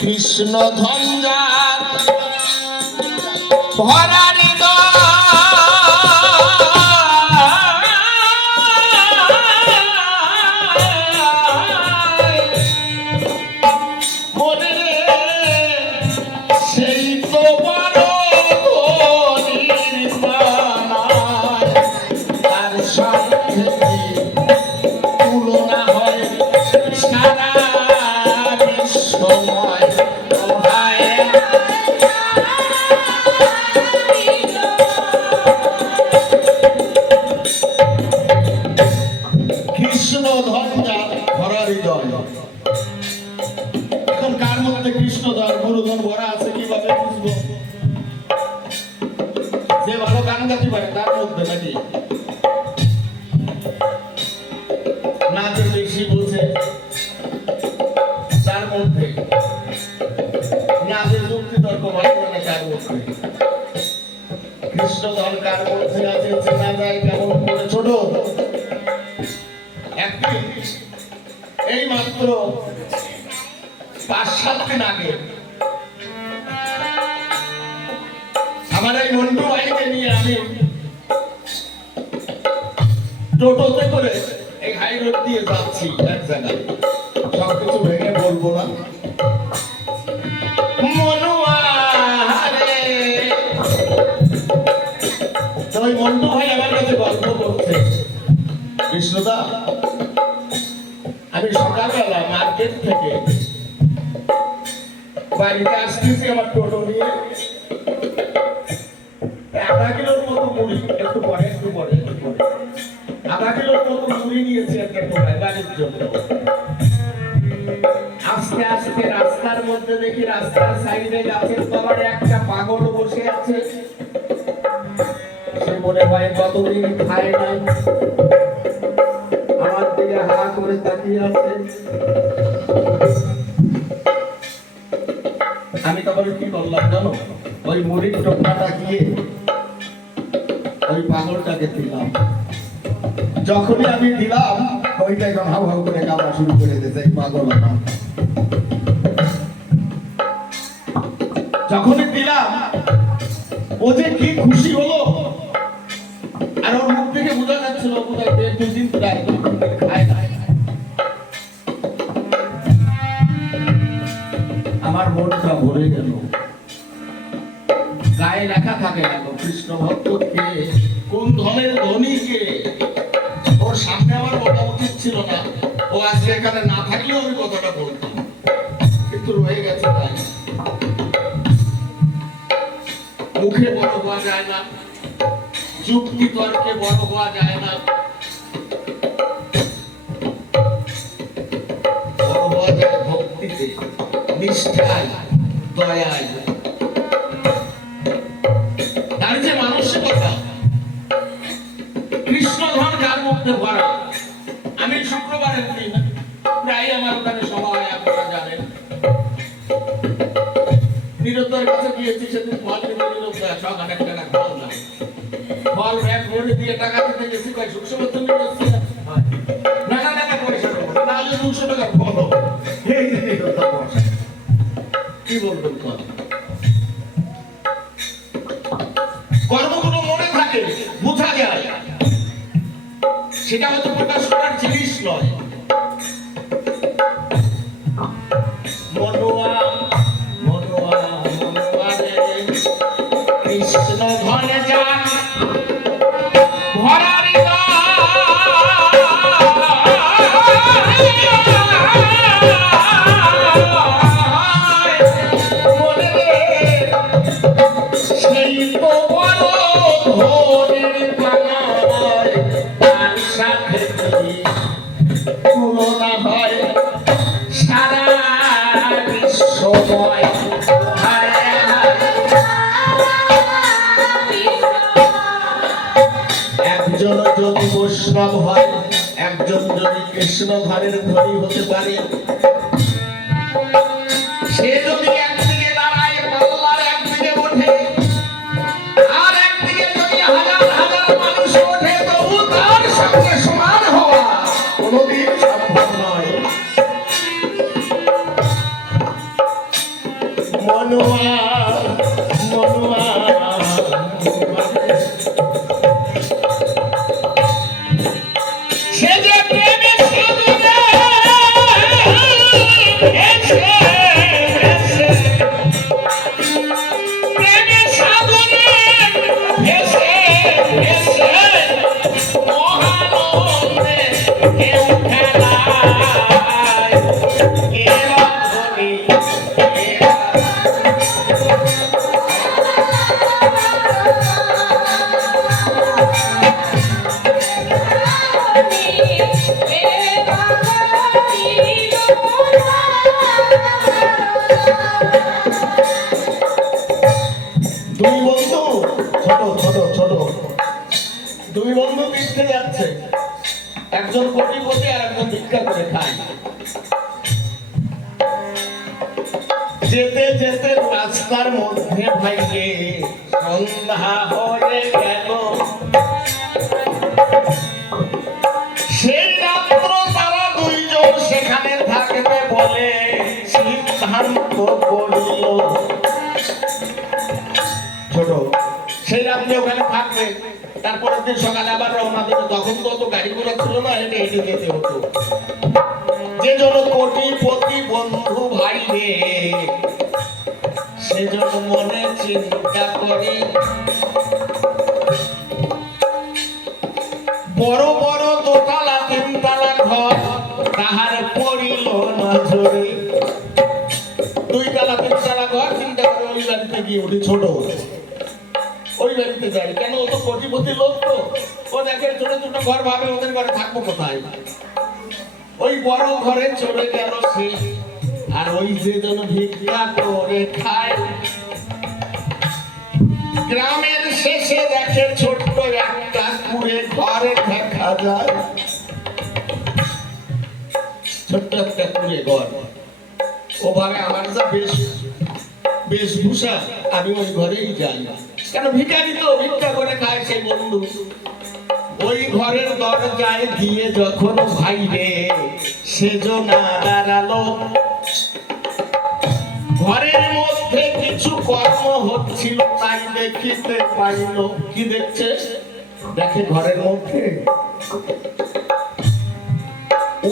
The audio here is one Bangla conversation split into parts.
কৃষ্ণ ধঞ্জার ভরা মনে সেই তো বড় তার সাথে তুলনা হয় সারা সময় কৃষ্ণ ধঞ্জা ভরা হৃদয়। এখন কার মধ্যে কৃষ্ণ ধর গুরুধন ভরা আছে কিভাবে বুঝবো? যে ভালো গান গাইতে পারে তার মধ্যে নাকি না যে বেশি বুঝে তার মধ্যে না যে যুক্তি তর্ক ভালো মানে কার মধ্যে কৃষ্ণ ধর কার মধ্যে আছে চেনা যায় কেমন করে? ছোট একদিন এই মাত্র ৫-৭ দিন আগে আমার এই মন্টু ভাইকে নিয়ে আমি টোটোতে করে এই হাই রোড দিয়ে যাচ্ছি এক জায়গায়, সবকিছু ভেঙে বলবো না। ওই মন্টু ভাই আমার কাছে গল্প করছে, কৃষ্ণদা আমি সকালবেলা মার্কেট থেকে বাড়িতে আসতেছি আমার টোটো নিয়ে, 1/2 কিলোর মতো মুড়ি, একটু পরে আধা কিলোর মতো মুড়ি নিয়েছি একটা টোটায় বাড়ির জন্য। আস্তে আস্তে রাস্তার মধ্যে দেখি রাস্তার সাইডে গাছের তলায় একটা পাগল বসে আছে। সে মনে হয় কতদিন খায় নাই, আমার দিকে হা করে তাকিয়ে আছে। আমি তারপরে কি করলাম জানো? ওই মুড়ির টোকরাটা গিয়ে ওই পাগলটাকে দিলাম। যখনই আমি দিলাম ওইটা এখন হাউ হাউ করে কামড়া শুরু করে দিয়েছে পাগল। যখনই দিলাম ও যে কি খুশি হলো, আর ওর মুখ থেকে বোঝা যাচ্ছিল কোথায় 2 দিন খায় না। আমার মনটা ভরে গেল, গায়ে লেখা থাকে না কৃষ্ণ ভক্ত কে, কোন ধনের ধনী কে। ওর সামনে আমার বলা উচিত ছিল না, ও আজকে এখানে না থাকলেও আমি কথাটা বলতাম, কিন্তু রয়ে গেছে। তাই মুখে বড় হওয়া যায় না, যুক্তি তর্কে বড় হওয়া যায় না, বড় হওয়া যায় ভক্তিতে, নিষ্ঠায়, দয়ায়। তার যে মানসিকতা কৃষ্ণ ধন যার মধ্যে ভরা। আমি শুক্রবারের দিন প্রায় আমার ওখানে সভা হয়, আপনারা জানেন। নিরুদ্ধার কাছে গিয়েছি সেদিন ফল কিনে নিরুদ্ধার 6,000 টাকা ফল দাম, ফল ব্যাগ ভরে দিয়ে টাকা দিতে গেছি, কয় শুক্রবার না না টাকা পয়সা দেবো না, হলে 200 টাকা ফল। এই যে নিরুদ্ধার পয়সা কি বলবেন? কর্মগুলো মনে থাকে, বোঝা যায়, সেটা হয়তো প্রকাশ করার জিনিস নয়। মনুয়া মনুয়া মনুয়া রে কৃষ্ণ ঘনে যান ভরা সেই তো বড় ধনের বানায় তার সাথে তুলনা হয় সারা বিশ্বময়। একজন যদি বৈষ্ণব হয়, একজন যদি কৃষ্ণ ঘরের ধনী হতে পারে, সে যদি একদিকে দাঁড়ায় পাল্লার একদিকে ওঠে, আর একদিকে যদি হাজার হাজার মানুষ ওঠে, তবু তার সঙ্গে সমান হওয়া কোনোদিন সম্ভব নয়। মনুয়া মনুয়া সে যে প্রেমে সাধনে প্রেমে সাধনে ভেসে ভেসে মহানন্দে কেউ খেলায় এরা ধনী দুই বন্ধু ছোট ছোট ছোট দুই বন্ধু ভিক্ষে যাচ্ছে, একজন কোটিপতি আর একজন ভিক্ষা করে খায়। যেতে যেতে রাস্তার মধ্যে ভাইকে সন্ধ্যা হয়ে গেল। সেই রাত্র তারা দুইজন সেখানে থাকবে বলে সিদ্ধান্ত করিল। ছোট সেই রাত্রে ওখানে থাকবে, তারপরের দিন সকালে আবার রওনা দিবে। তখন তো অত গাড়ি ঘোড়া ছিল না, হেঁটে হেঁটে যেতে হতো। যে জন কোটিপতি বন্ধু ভাই রে, সেজন্য মনে চিন্তা করি বড় বড় দোতলা তিনতলা ঘর তাহার পড়িল নজরে। দুই তলা তিনতলা ঘর চিন্তা করে ওই বাড়িতে গিয়ে উঠি। ছোট ওই বাড়িতে যাই কেন, ও তো কোটিপতি লোক, তো ও দেখে ছোট ছোট ঘর, ভাবে ওদের ঘরে থাকবো কোথায়। ওই বড় ঘরে চলে গেল সে, আর ওই যে জন ভিক্ষা করে খায়। গ্রামের শেষে দেখে ছোট্ট একটা কুড়ে ঘরে দেখা যায়, ছোট্ট একটা কুড়ে ঘর। ও ভাবে আমার যা বেশভূষা, আমি ওই ঘরেই যাই। কেন, ভিখারি তো, ভিক্ষা করে খায় সেই বন্ধু। ওই ঘরের দরজায় দিয়ে যখন ভাইরে সেজনা দাঁড়ালো, ঘরের মধ্যে কিছু কর্ম হচ্ছিল তাই দেখিতে পাইল। কি দেখছে? দেখে ঘরের মধ্যে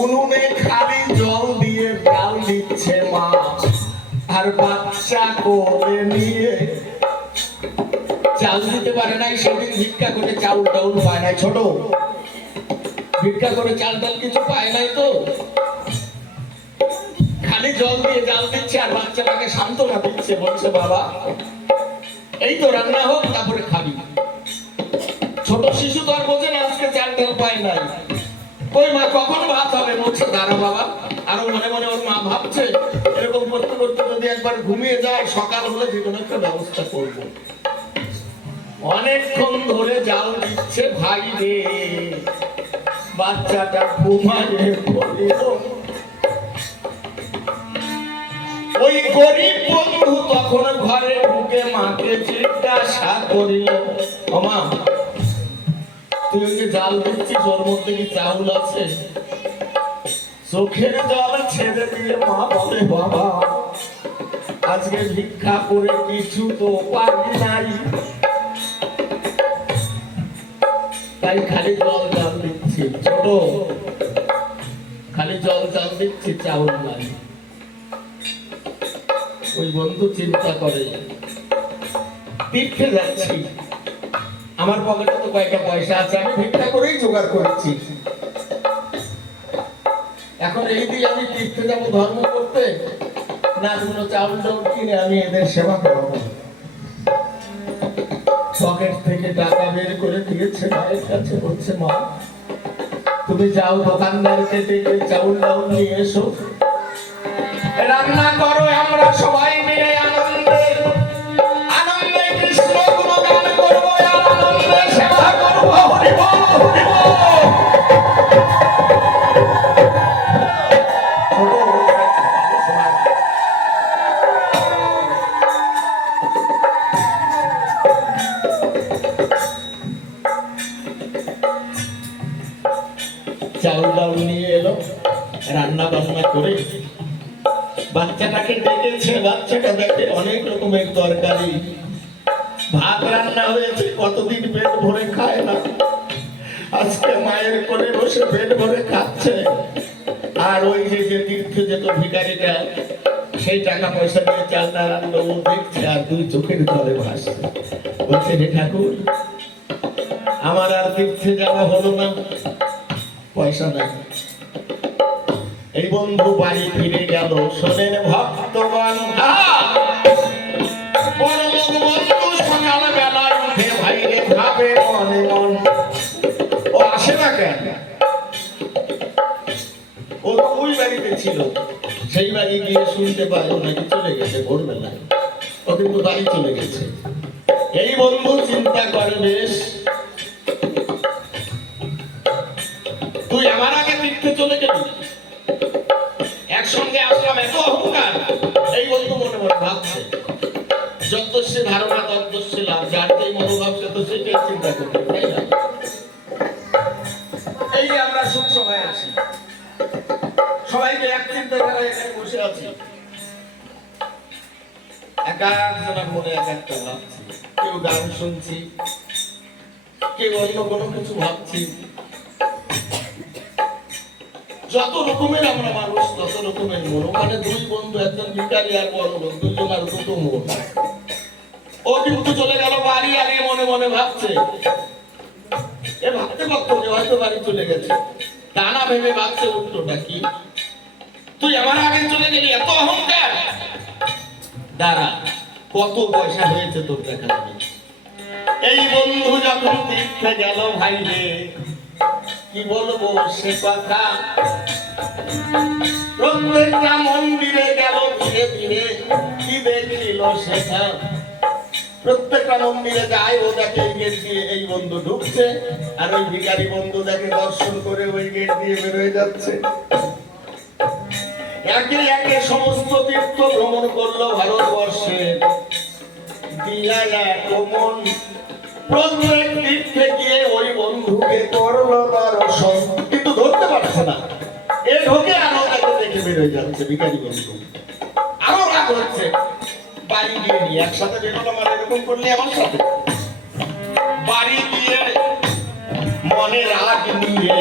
উনুনে খালি জল দিয়ে ডাল দিচ্ছে মা, আর বাচ্চা কোলে নিয়ে চাল দিতে পারে নাই। সেদিন ভিক্ষা করে চাউল টাউল পায় নাই। ছোট ভিক্ষা করে চাল টাল কিছু পায় নাই, তো খালি জল দিয়ে জাল দিচ্ছে আর বাচ্চাটাকে সান্ত্বনা দিচ্ছে, বলছে বাবা এই তো রান্না হোক তারপরে খাবি। ছোট শিশু তো আর বোঝে না আজকে চাল টাল পায় নাই। কই মা কখন ভাত হবে? বলছে দাঁড়া বাবা। আরো মনে মনে ওর মা ভাবছে এরকম করতে করতে যদি একবার ঘুমিয়ে যায়, সকাল হলে যে কোনো একটা ব্যবস্থা করবো। অনেকক্ষণ ধরে জাল দিচ্ছে ভাই রে, বাচ্চাটা ঘুমায়ে পড়িল। ওই গরিব বন্ধু তখন ঘরে ঢুকে মাকে জিজ্ঞাসা করিল, ও মা তুই ওই যে জাল দিচ্ছিস ওর মধ্যে কি চাউল আছে? চোখের জল ছেড়ে দিয়ে মা বলে বাবা আজকে ভিক্ষা করে কিছু তো পারি নাই, তাই খালি জল জাল দিচ্ছি। ছোট জল চাল দিচ্ছি, চাউল নাই। ওই বন্ধু চিন্তা করে, তীর্থে যাচ্ছি, আমার পকেটে তো কয়েকটা পয়সা আছে, আমি ভিক্ষা করেই জোগাড় করেছি। এখন এই দিয়ে আমি তীর্থে যাবো ধর্ম করতে, না কোনো চাউল টাউল কিনে আমি এদের সেবা করবো। পকেট থেকে টাকা বের করে দিয়েছে মায়ের কাছে, বলছে মা তুমি যাও দোকানদারকে ডেকে চাউল টাউল নিয়ে এসো, রান্না করো, আমরা সবাই মিলে আনন্দে আনন্দে কৃষ্ণ গুণগান করবো, আর আনন্দে সেবা করবো। হরি বল, হরি বল। চাউল ডাউল নিয়ে এলো, রান্না বান্না করে বাচ্চাটাকে ডেকেছে। বাচ্চাটা দেখে অনেক রকমের তরকারি, ভাত রান্না হয়েছে, কতদিন পেট ভরে খায় না, আজকে মায়ের কোলে বসে পেট ভরে খাচ্ছে। আর ওই যে যে তীর্থে যেত ভিখারিটা, সেই টাকা পয়সা দিয়ে চালনা রান্না ও দেখছে, আর দুই চোখের তলে ভাসছে। বলছে হে ঠাকুর, আমার আর তীর্থে যাওয়া হলো না, পয়সা নাই। এই বন্ধু বাড়ি ফিরে গেল। শোনেন ভক্তগণ, পরলোক বন্ধু সকাল বেলায় উঠে ভাইরে ভাবে মনে মন, ও আসে না কেন? ও তো ওই বাড়িতে ছিল, সেই বাড়ি গিয়ে শুনতে পায় ও নাকি চলে গেছে ভোরবেলায়, ও কিন্তু বাড়ি চলে গেছে। এই বন্ধু চিন্তা করে, বেশ তুই আমার আগে তীর্থে চলে গেলি, একসঙ্গে আসলাম, এত অহংকার। এই বন্ধু মনে মনে ভাবছে, যদ্দস্যে ধারণা তদ্দস্যে লাভ, যার যেই মনোভাব সে তো সেটাই চিন্তা করবে, তাই না? এই যে আমরা সুখ সময় আছি, সবাইকে এক চিন্তা করে এখানে বসে আছি, এক একজনের মনে এক একটা ভাবছি, কেউ গান শুনছি, কেউ অন্য কোনো কিছু ভাবছি। যত রকমের আমরা মানুষ, তত রকমের মন। মানে দুই বন্ধু, একজন ভিখারি আর বড় বন্ধু, দুজনের দুটো মন। ও কিন্তু চলে গেল বাড়ি, আর মনে মনে ভাবছে, এ ভাবতে পারতো যে হয়তো বাড়ি চলে গেছে, তা না ভেবে ভাবছে উল্টোটা কি, তুই আমার আগে চলে গেলি, এত অহংকার। দাঁড়া, কত পয়সা হয়েছে তোর দেখা যাবে। এই বন্ধু যখন তীর্থে গেল, ভাই রে কি বলবো সে কথা, প্রত্যেকটা মন্দিরে গেল ধীরে ধীরে, কি দেখিল সেটা। প্রত্যেকটা মন্দিরে যায়, ও দেখে এই গেট দিয়ে এই বন্ধু ঢুকছে, আর ওই ভিখারি বন্ধু দেখে দর্শন করে ওই গেট দিয়ে বেরোয় যাচ্ছে। একে একে সমস্ত তীর্থ ভ্রমণ করলো ভারতবর্ষে, দিয়া মন প্রত্যেক তীর্থে গিয়ে ওই বন্ধুকে করলো দর্শন, কিন্তু ধরতে পারছে না। এ ঢোকে আরো তাকে দেখে বেরোয় যাচ্ছে ভিখারি বন্ধু, আরো রাগ হচ্ছে, বাড়ি গিয়ে নিয়ে একসাথে বেরোলো, মানে এরকম করলে আমার সাথে বাড়ি গিয়ে মনে রাগ নিয়ে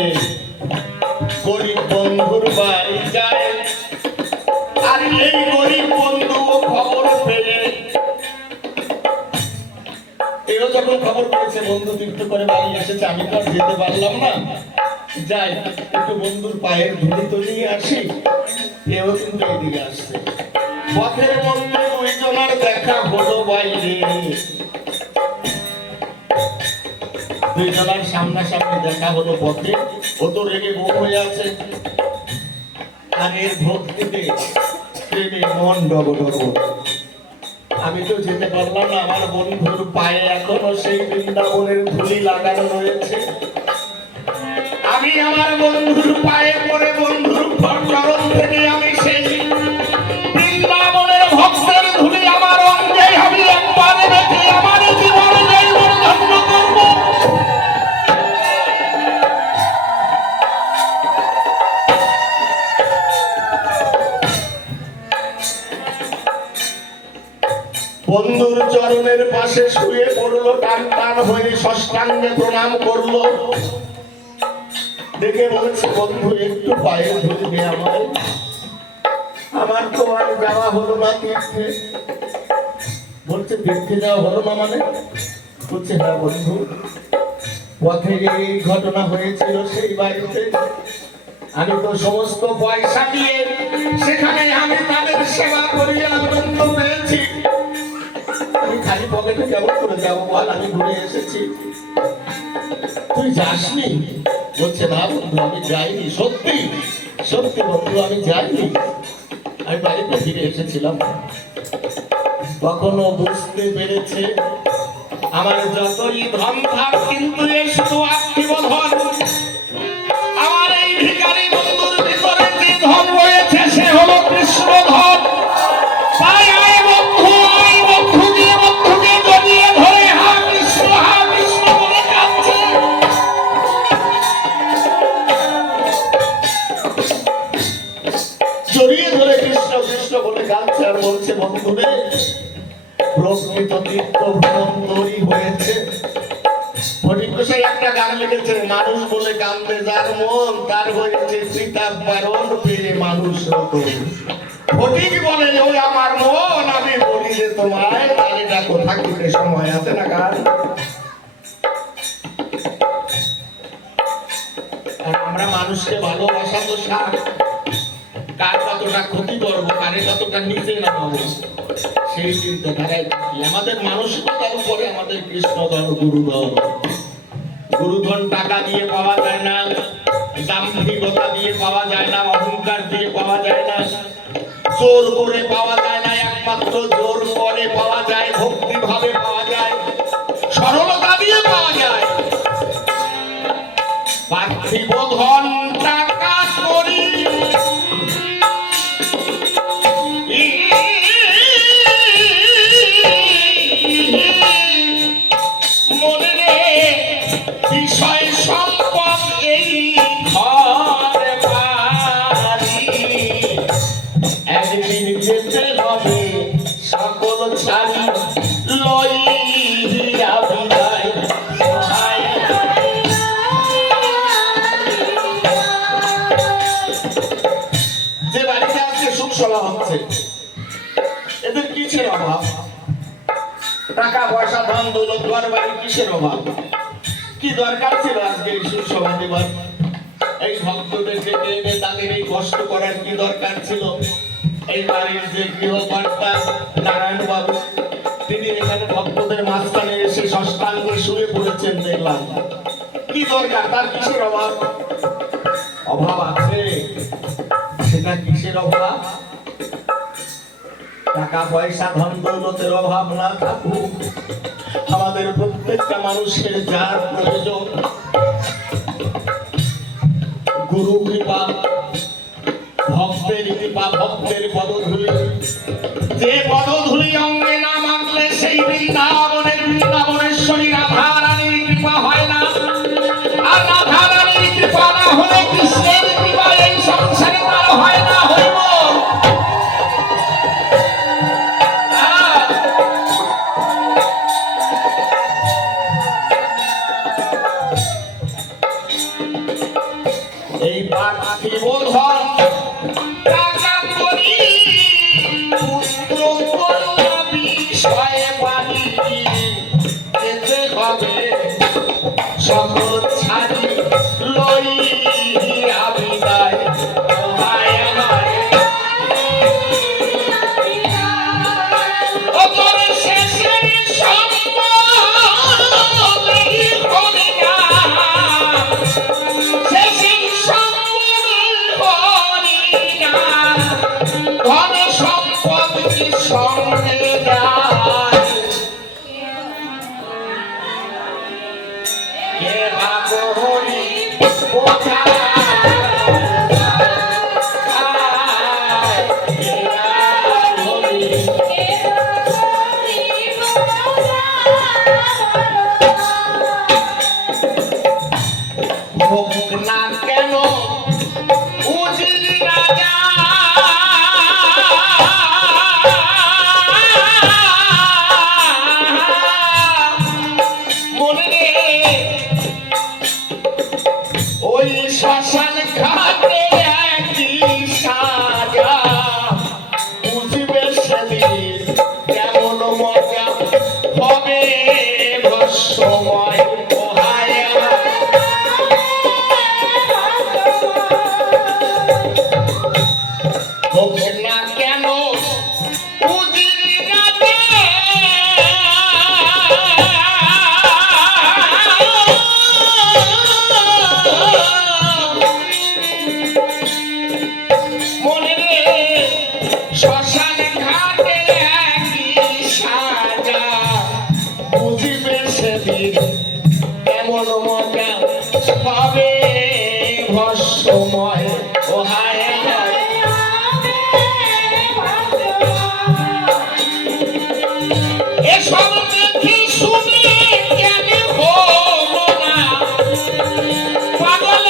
গরিব বন্ধুর বাড়ি যায়। আর এই গরিব বন্ধু খবর পেয়ে, এও যখন খবর পেয়েছে বন্ধু তীর্থ করে বাড়ি এসেছে, আমি তো আর যেতে পারলাম না, যাই একটু বন্ধুর পায়ের ধুলি তো নিয়ে আসি। এও কিন্তু এদিকে আসছে। পথের মধ্যে দুইজনের দেখা হলো বাইরে, দুইজনের সামনাসামনি দেখা হলো পথে। ও তো রেগে বুক হয়ে আছে, আর এর ভক্তিতে প্রেমে মন ডগডগ। আমি তো যেতে পারলাম না, আমার বন্ধুর পায়ে এখনো সেই বৃন্দাবনের ধুলি লাগানো রয়েছে। আমি আমার বন্ধুর পায়ে পড়ে, বন্ধুর চরণ থেকে আমি সেই বৃন্দাবনের ভক্তের ধুলি আমার অঙ্গে আমি একবার দেখে আমার জীবনে জৈবন ধন্য করব। বন্ধুর চরণের পাশে শুয়ে পড়লো, টান টান হয়ে ষষ্ঠাঙ্গে প্রণাম করলো। দেখে বলছে, বন্ধু একটু পায়ে ধুলি রে আমায়। আমার তো আর যাওয়া হলো না তীর্থে। বলছে তীর্থে যাওয়া হলো না মানে? বলছে হ্যাঁ বন্ধু, পথে এই ঘটনা হয়েছিল সেই বাড়িতে। আমি তো সমস্ত পয়সা দিয়ে সেখানে আমি তাদের সেবা করিয়ে আনন্দ পেয়েছি। আমি খালি পকেটে কেমন করে যাবো বল? আমি ঘুরে এসেছি, তুই যাসনি? বলছে না বন্ধু আমি যাইনি। সত্যি সত্যি বন্ধু আমি যাইনি, আমি বাড়িতে ফিরে এসেছিলাম। তখনও বুঝতে পেরেছে আমার যতই ধন থাক কিন্তু এই শুধু আত্মীয় ধন। আমার এই ভিখারি বন্ধুর ভিতরে যে ধন রয়েছে সে হলো কৃষ্ণ ধন। তাই আয় বন্ধু দিয়ে বন্ধুকে জড়িয়ে ধরে হা কৃষ্ণ বলে কাঁদছে। জড়িয়ে ধরে কৃষ্ণ কৃষ্ণ বলে কাঁদছে আর বলছে বন্ধু রে, প্রকৃত তীর্থ ভ্রমণ তৈরি হয়েছে। ফটিক গোসাই একটা গান লিখেছে, মানুষ বলে কান্দে যার মন তার হয়েছে সীতা বারণ পেয়ে মানুষ রতন। ফটিক বলে ওই আমার মন, আমি বলি যে তোমায় তাহলে ডাকো থাকিতে সময় আছে না গান। আমরা মানুষকে ভালোবাসা তো শাক, কার কতটা ক্ষতি করবো, কারে কতটা নিচে নামাবো সেই চিন্তাধারায় থাকি। আমাদের মানসিকতার উপরে আমাদের কৃষ্ণধন গুরুধন। গুরুধন টাকা দিয়ে পাওয়া যায় না, দাম্ভিকতা দিয়ে পাওয়া যায় না, অহংকার দিয়ে পাওয়া যায় না, জোর করে পাওয়া যায় না। একমাত্র জোর করে পাওয়া যায়, ভক্তি ভাবে পাওয়া যায়, সরলতা দিয়ে পাওয়া যায়। পার্থিব ধন টাকা করি মনে রে বিষয় সম্পদ এই ঘর বাড়ি, একদিন যেতে হবে সকল ছাড়ি লইয়া বিদায়। যে বাড়িতে আজকে সুখ সভা হচ্ছে এদের কিসের অভাব? টাকা পয়সা ধন দৌলত ঘর বাড়ি কিসের অভাব? কি দরকার ছিল আজকে এই সুখ সভা দেবার? এই ভক্তদের ডেকে এনে তাদের এই কষ্ট করার কি দরকার ছিল? এই বাড়ির যে গৃহকর্তা নারায়ণ বাবু, তিনি এখানে ভক্তদের মাঝখানে এসে ষষ্ঠাঙ্গে শুয়ে পড়েছেন দেখলাম। কি দরকার তার? কিসের অভাব? অভাব আছে, সেটা কিসের অভাব? টাকা পয়সা ধন দৌলতের অভাব না থাকুক, আমাদের প্রত্যেকটা মানুষের যার প্রয়োজন গুরু কৃপা, ভক্তের কৃপা, ভক্তের পদধূলি। যে পদধূলি অঙ্গে না মানলে সেই বৃন্দাবনেশ্বরী রাধা রানীর কৃপা হয় না। আর রাধা রানীর কৃপা না হলে কৃষ্ণের কৃপা এই সংসারে তার হয় না। হইব এই পার্থিব ধন টাকা করি পুত্র কন্যা বিষয় বাড়ি, যেতে হবে সকল ছাড়ি লইয়া বিদায়। হায় হায় ওপর শেষের সম্পদ এই হরিয়া, শেষের সম্পদ হরিয়া, ধন দোহায় এসব দেখে শুনে কেন হলো না পাগল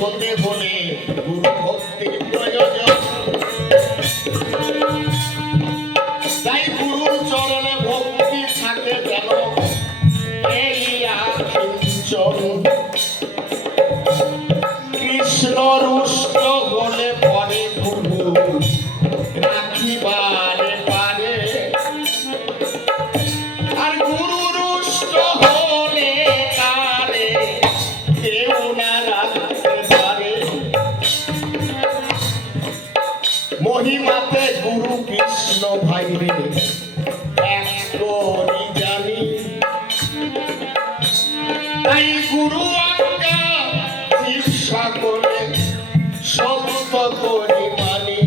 হতে বলে গুরু ভক্তির প্রয়োজন তাই গুরুর চরণে ভক্তি থাকে যেন কৃষ্ণ রুষ্ট হলে পরে গুরু রাখিবারে পারে আর গুরু রুষ্ট হলে তারে কেউ না মহিমাতে গুরু কৃষ্ণ ভাই রে এক করি জানি তাই গুরু আজ্ঞা শিক্ষা করে সত্য করি মানি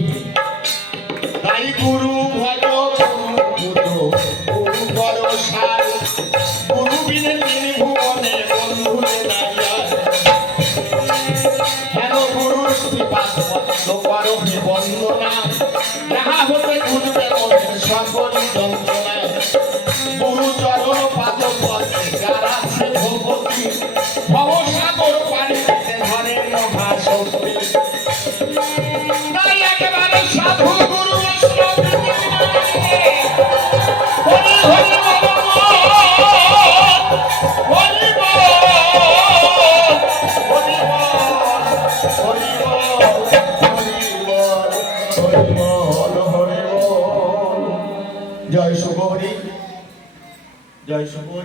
তাই গুরু ভজ গুরু গুরু ভরসা গুরু বিনে তিনি ভুবনে বন্ধু না যায় হেন গুরুর শ্রীপাদ করো বন্দনা যাহা হতে বুঝবে মনের সকল যন্ত্রণায় গুরু চরণ পাদ পথে যারা সে ভগবতী ভবসাগর পানি পেতে ধরে মহাশক্তি তাই একেবারে সাধু গুরু হরি হরি জয় সুগৌরী জয় সুগৌরী।